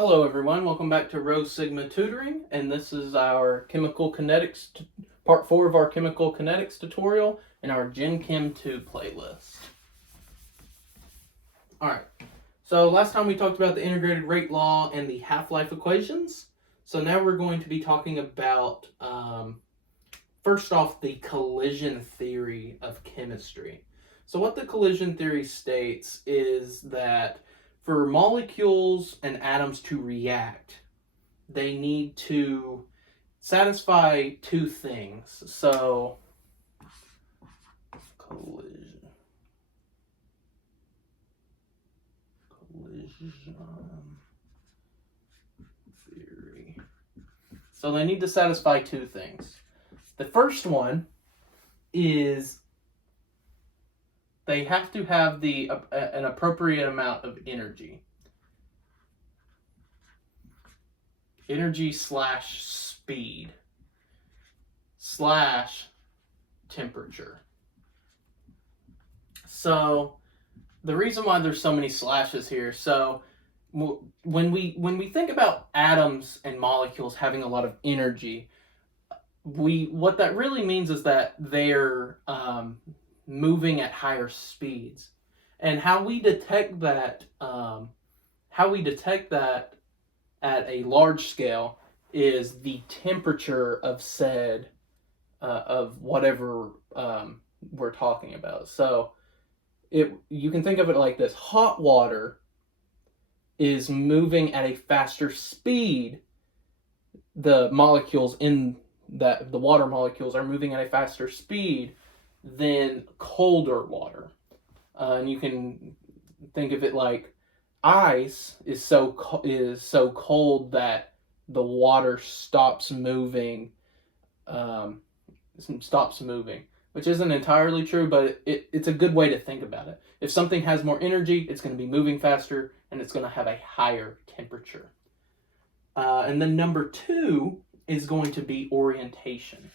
Hello everyone, welcome back to Rho Sigma Tutoring, and this is our Chemical Kinetics, part 4 of our Chemical Kinetics tutorial in our Gen Chem 2 playlist. Alright, so last time we talked about the integrated rate law and the half-life equations, so now we're going to be talking about, first off, the collision theory of chemistry. So what the collision theory states is that for molecules and atoms to react, they need to satisfy two things. So, collision theory. So they need to satisfy two things. The first one is they have to have an appropriate amount of energy. Energy slash speed slash temperature. So the reason why there's so many slashes here, so when we think about atoms and molecules having a lot of energy, what that really means is that they're moving at higher speeds, and how we detect that at a large scale is the temperature of said of whatever we're talking about. So you can think of it like this: hot water is moving at a faster speed. The molecules in that the water molecules are moving at a faster speed than colder water. And you can think of it like ice is so cold that the water stops moving, which isn't entirely true, but it's a good way to think about it. If something has more energy, it's going to be moving faster, and it's going to have a higher temperature. And then number 2 is going to be orientation.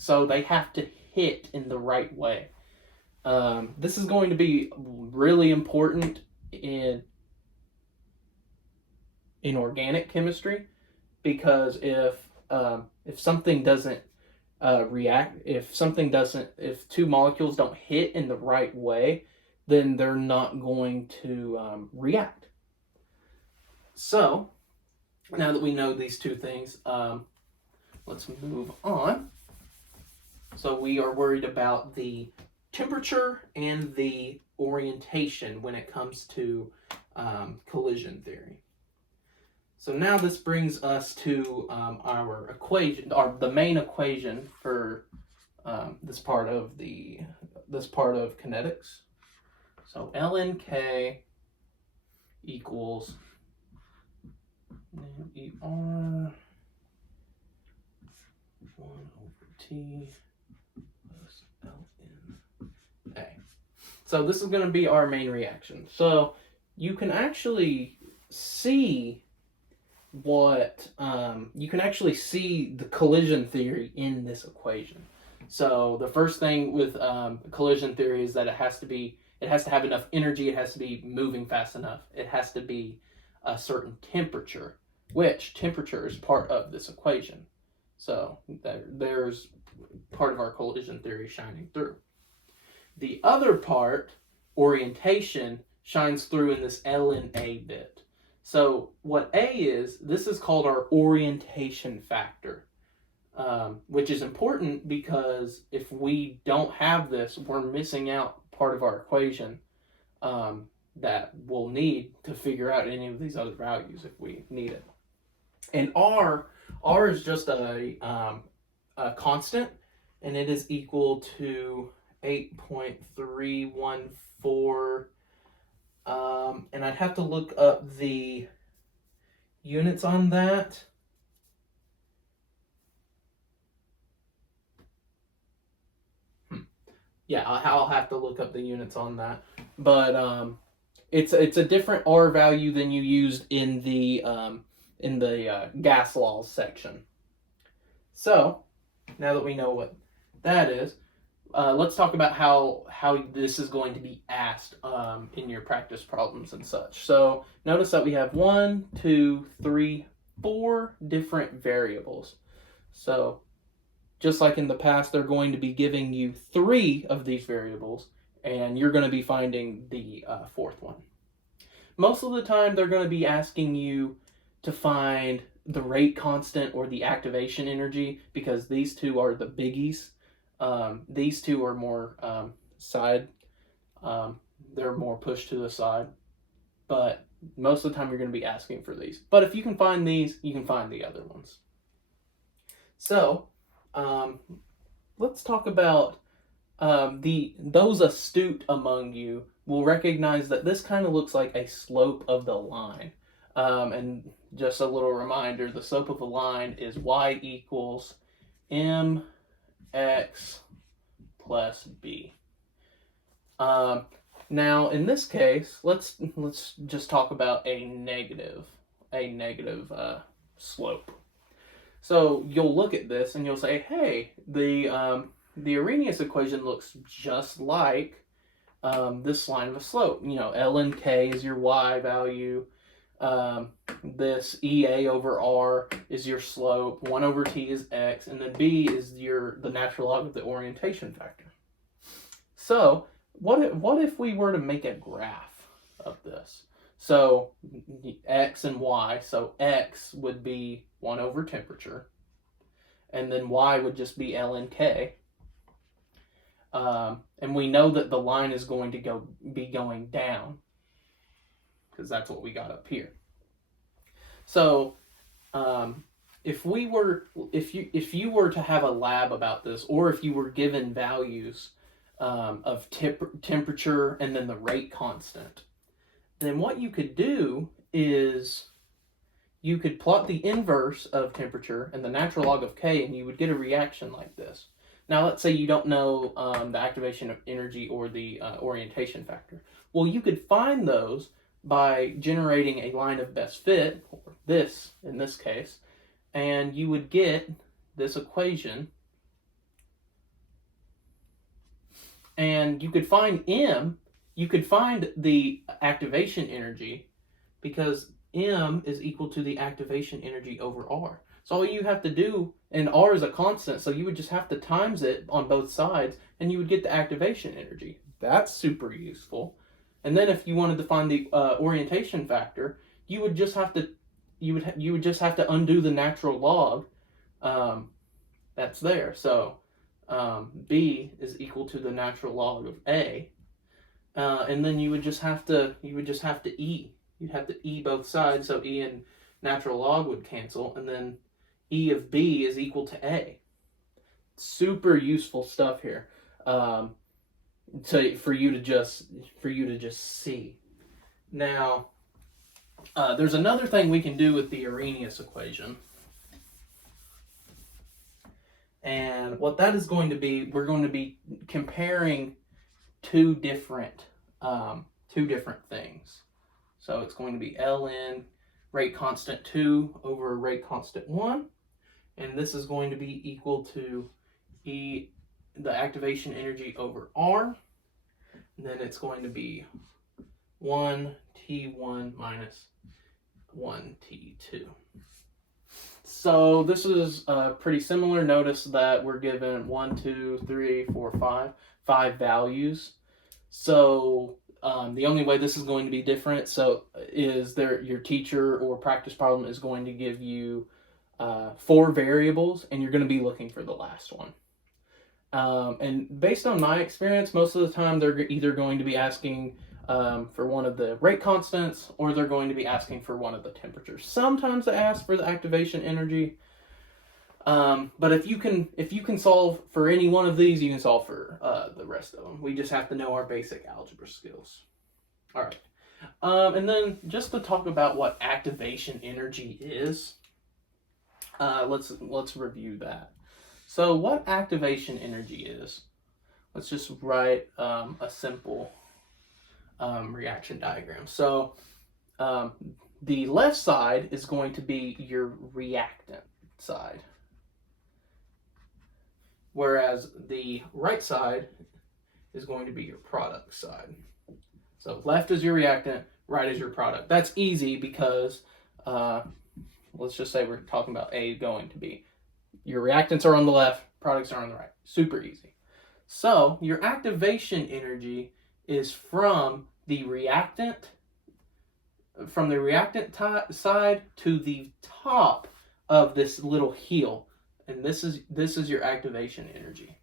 So they have to hit in the right way. This is going to be really important in organic chemistry, because if something doesn't react, if two molecules don't hit in the right way, then they're not going to react. So now that we know these two things, let's move on. So we are worried about the temperature and the orientation when it comes to collision theory. So now this brings us to our equation, or the main equation for this part of kinetics. So ln K equals ER 1 over T plus ln A. So this is going to be our main reaction. So you can actually see the collision theory in this equation. So the first thing with collision theory is that it has to have enough energy, it has to be moving fast enough, it has to be a certain temperature, which temperature is part of this equation. So there's part of our collision theory shining through. The other part, orientation, shines through in this ln A bit. So what A is, this is called our orientation factor, which is important because if we don't have this, we're missing out part of our equation that we'll need to figure out any of these other values if we need it. And R is just a constant, and it is equal to 8.314. And I'd have to look up the units on that. Yeah, I'll have to look up the units on that. But it's a different R value than you used in the gas laws section. So now that we know what that is, let's talk about how this is going to be asked in your practice problems and such. So notice that we have 1, 2, 3, 4 different variables. So just like in the past, they're going to be giving you 3 of these variables, and you're going to be finding the fourth one. Most of the time, they're going to be asking you to find the rate constant or the activation energy, because these two are the biggies. These two are more side. They're more pushed to the side. But most of the time, you're going to be asking for these. But if you can find these, you can find the other ones. So let's talk about those astute among you will recognize that this kind of looks like a slope of the line. And just a little reminder, the slope of a line is y equals mx plus b. Now, in this case, let's just talk about a negative slope. So you'll look at this and you'll say, hey, the Arrhenius equation looks just like this line of a slope. You know, ln k is your y value. This EA over R is your slope. 1 over t is x, and then b is the natural log of the orientation factor. So what if we were to make a graph of this? So x and y. So x would be 1 over temperature, and then y would just be ln k. And we know that the line is going to be going down, because that's what we got up here. So if you were to have a lab about this, or if you were given values of temperature and then the rate constant, then what you could do is you could plot the inverse of temperature and the natural log of k, and you would get a reaction like this. Now, let's say you don't know the activation of energy or the orientation factor. Well, you could find those by generating a line of best fit, or this in this case, and you would get this equation. And you could find M, you could find the activation energy, because M is equal to the activation energy over R. So all you have to do, and R is a constant, so you would just have to times it on both sides, and you would get the activation energy. That's super useful. And then if you wanted to find the orientation factor, you would just have to undo the natural log that's there. So b is equal to the natural log of a, and then you would just have to e. You'd have to e both sides, so e and natural log would cancel, and then e of b is equal to a. Super useful stuff here. For you to just see. Now, there's another thing we can do with the Arrhenius equation, and what that is going to be, we're going to be comparing two different things. So it's going to be ln rate constant 2 over rate constant 1, and this is going to be equal to E, the activation energy, over R, and then it's going to be 1T1 minus 1T2. So this is pretty similar. Notice that we're given 1, 2, 3, 4, 5 values. So the only way this is going to be different is your teacher or practice problem is going to give you 4 variables, and you're going to be looking for the last one. And based on my experience, most of the time they're either going to be asking for one of the rate constants, or they're going to be asking for one of the temperatures. Sometimes they ask for the activation energy, but if you can solve for any one of these, you can solve for the rest of them. We just have to know our basic algebra skills. All right, and then just to talk about what activation energy is, let's review that. So what activation energy is, let's just write a simple reaction diagram. So the left side is going to be your reactant side. whereas the right side is going to be your product side. So left is your reactant, right is your product. That's easy because let's just say we're talking about A going to B. Your reactants are on the left, products are on the right. Super easy. So your activation energy is from the reactant side to the top of this little heel, and this is your activation energy.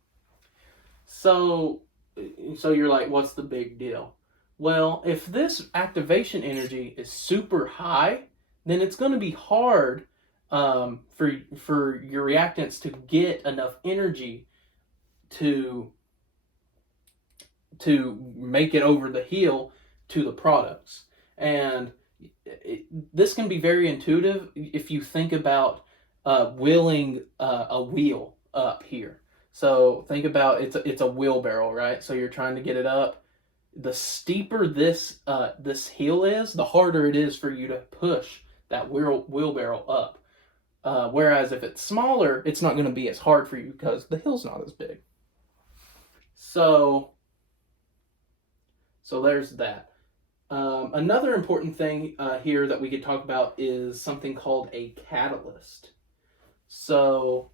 So you're like, what's the big deal? Well, if this activation energy is super high, then it's going to be hard for your reactants to get enough energy to make it over the heel to the products. And this can be very intuitive if you think about wheeling a wheel up here. So think about it's a wheelbarrow, right? So you're trying to get it up. The steeper this heel is, the harder it is for you to push that wheelbarrow up. Whereas if it's smaller, it's not going to be as hard for you because the hill's not as big. So there's that. Another important thing here that we could talk about is something called a catalyst. So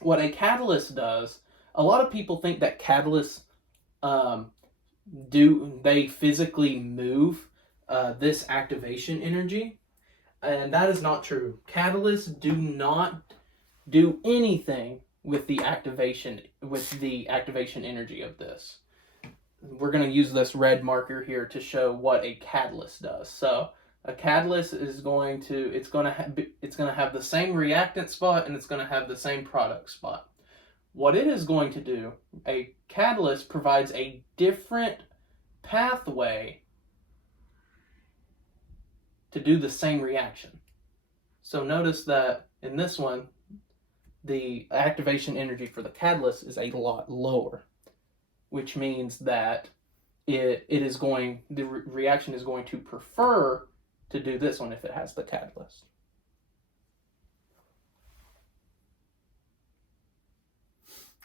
what a catalyst does, a lot of people think that catalysts they physically move this activation energy, and that is not true. Catalysts do not do anything with the activation energy of this. We're going to use this red marker here to show what a catalyst does. So a catalyst is going to have the same reactant spot, and it's going to have the same product spot. What it is going to do, a catalyst provides a different pathway to do the same reaction. So notice that in this one, the activation energy for the catalyst is a lot lower, which means that the reaction is going to prefer to do this one if it has the catalyst.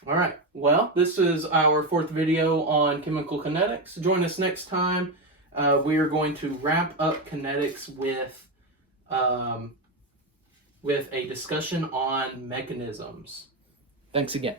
All right, well, this is our 4th video on chemical kinetics. Join us next time. We are going to wrap up kinetics with a discussion on mechanisms. Thanks again.